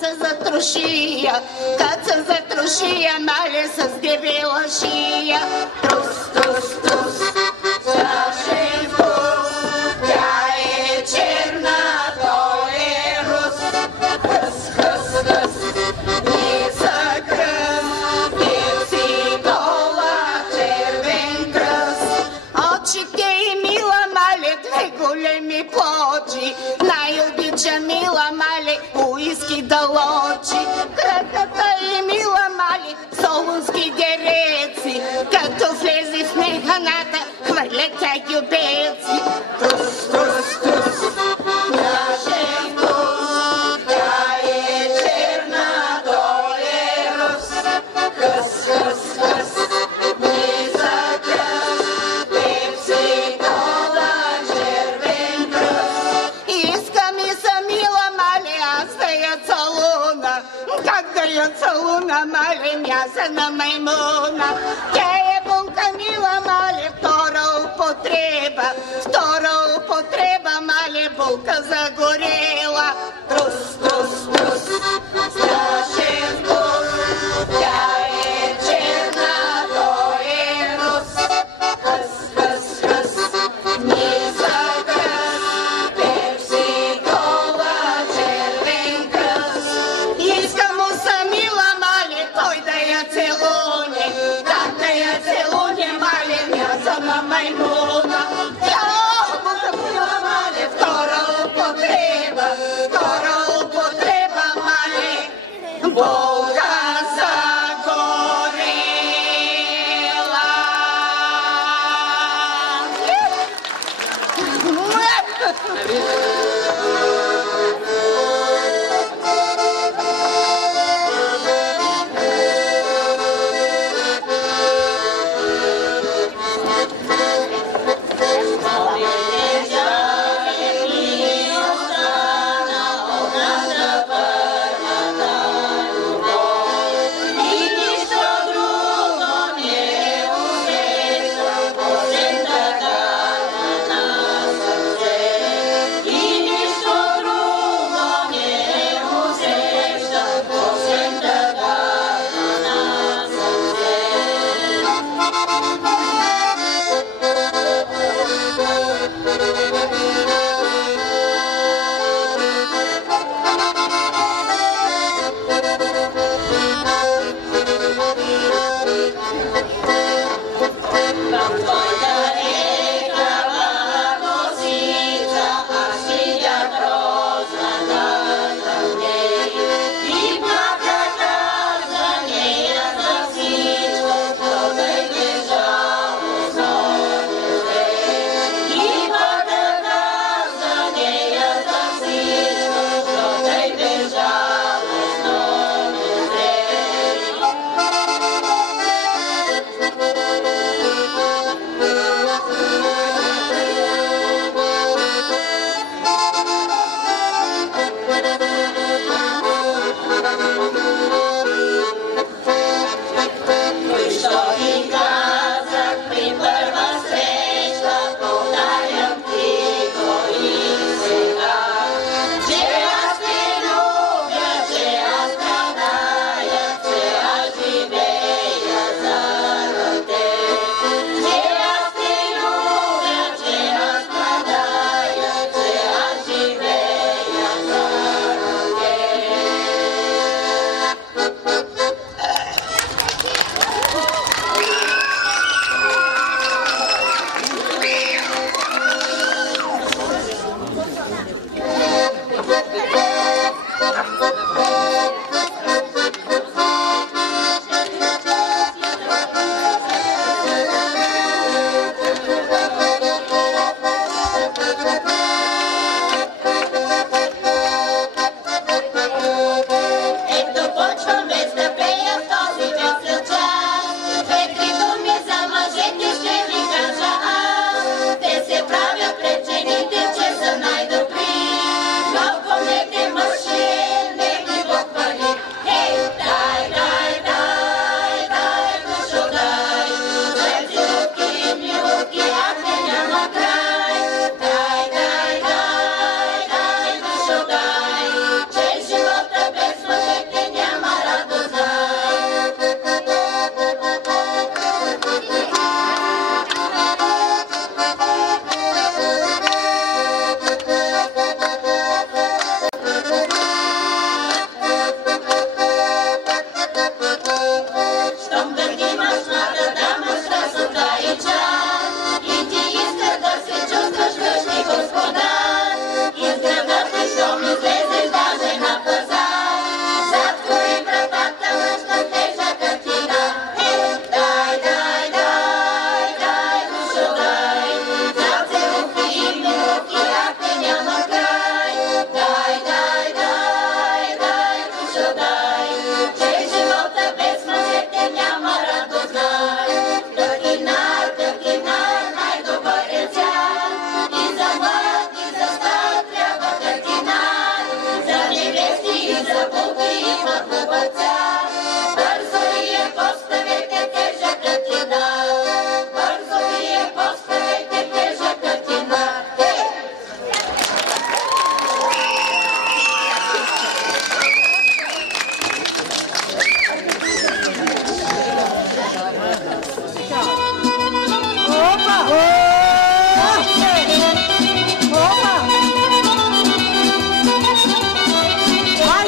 се затрошия, кад се затрошия, мале с дебела шия. Трус, трус, трус, страшен вкус, тя е черна, той е рус. Хъс, хъс, хъс, не са кръс, пепси, кола, червен кръст. Очите и мила, мале, две големи плочи, най-обича мила, мале, уиски да лочи. Краката и мила, мале, солунски дереци, като влезе в механата, хвърля тя гюбеци. Трус, трус, трус, страшен вкус, тя е черна, той е рус. Хъс, хъс, хъс, не са кръс, пепси, кола, червен кръст. Иска ми са мила, мале, аз да я целуна. Как да я целуна, мале, мяса на маймуна. Тя е булка мила, мале, втора употреба, мале, булка загорела. Трус, трус, трус, страшен вкус, тя е черна, той е рус. Хъс, хъс, хъс, не са кръс, пепси, кола, червен кръст. Иска му са мила, мале, той да я целуне. Как да я целуне, мале, мяса на маймуна. Тя булка мила, мале, втора употреба, мале, булка загорела.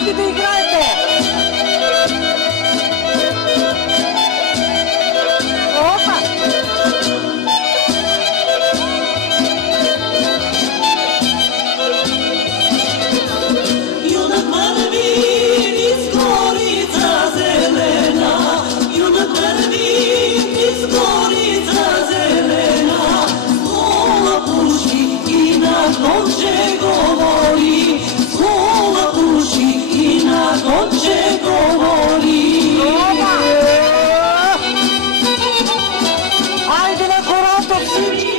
Искайте, играете! Опа! Юнак Марвин из горица зелена, юнак Марвин из горица зелена, Скола пуши и на конче говори, Скола пуши и на конче говори. Айде на хорото всички!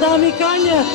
Дами канят!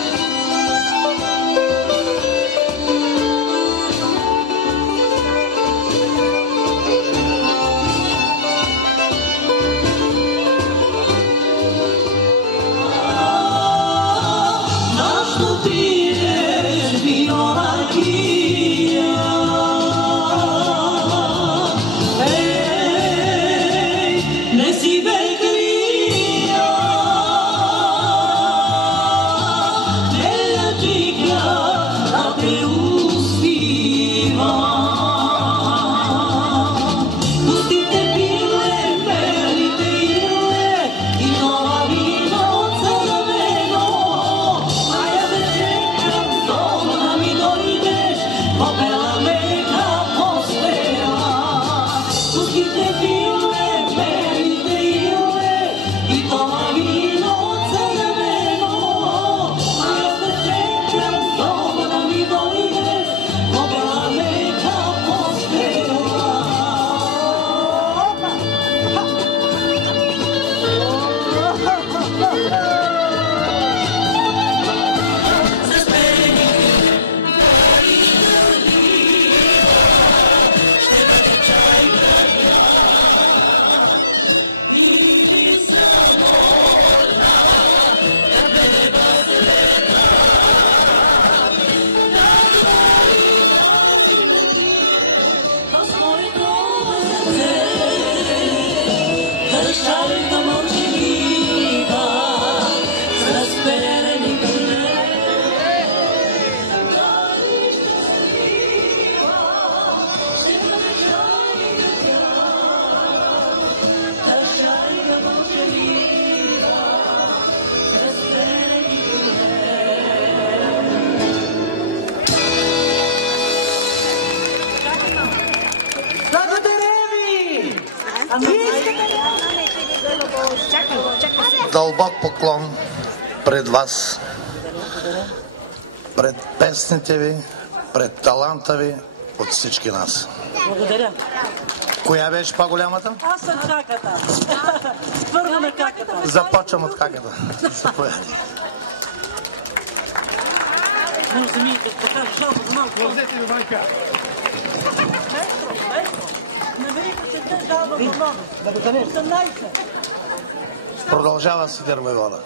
дълбок поклон пред вас, пред песните ви, пред таланта ви от всички нас. Благодаря. Коя беше по-голямата? Аз съм каката. Първо на каката. Започвам от каката. Заповядай. Може ми да покажа жалко за малко. Возете ми майка. Не видите се те жалба за много. Благодаря. 18. Продължава Сидер Войвода.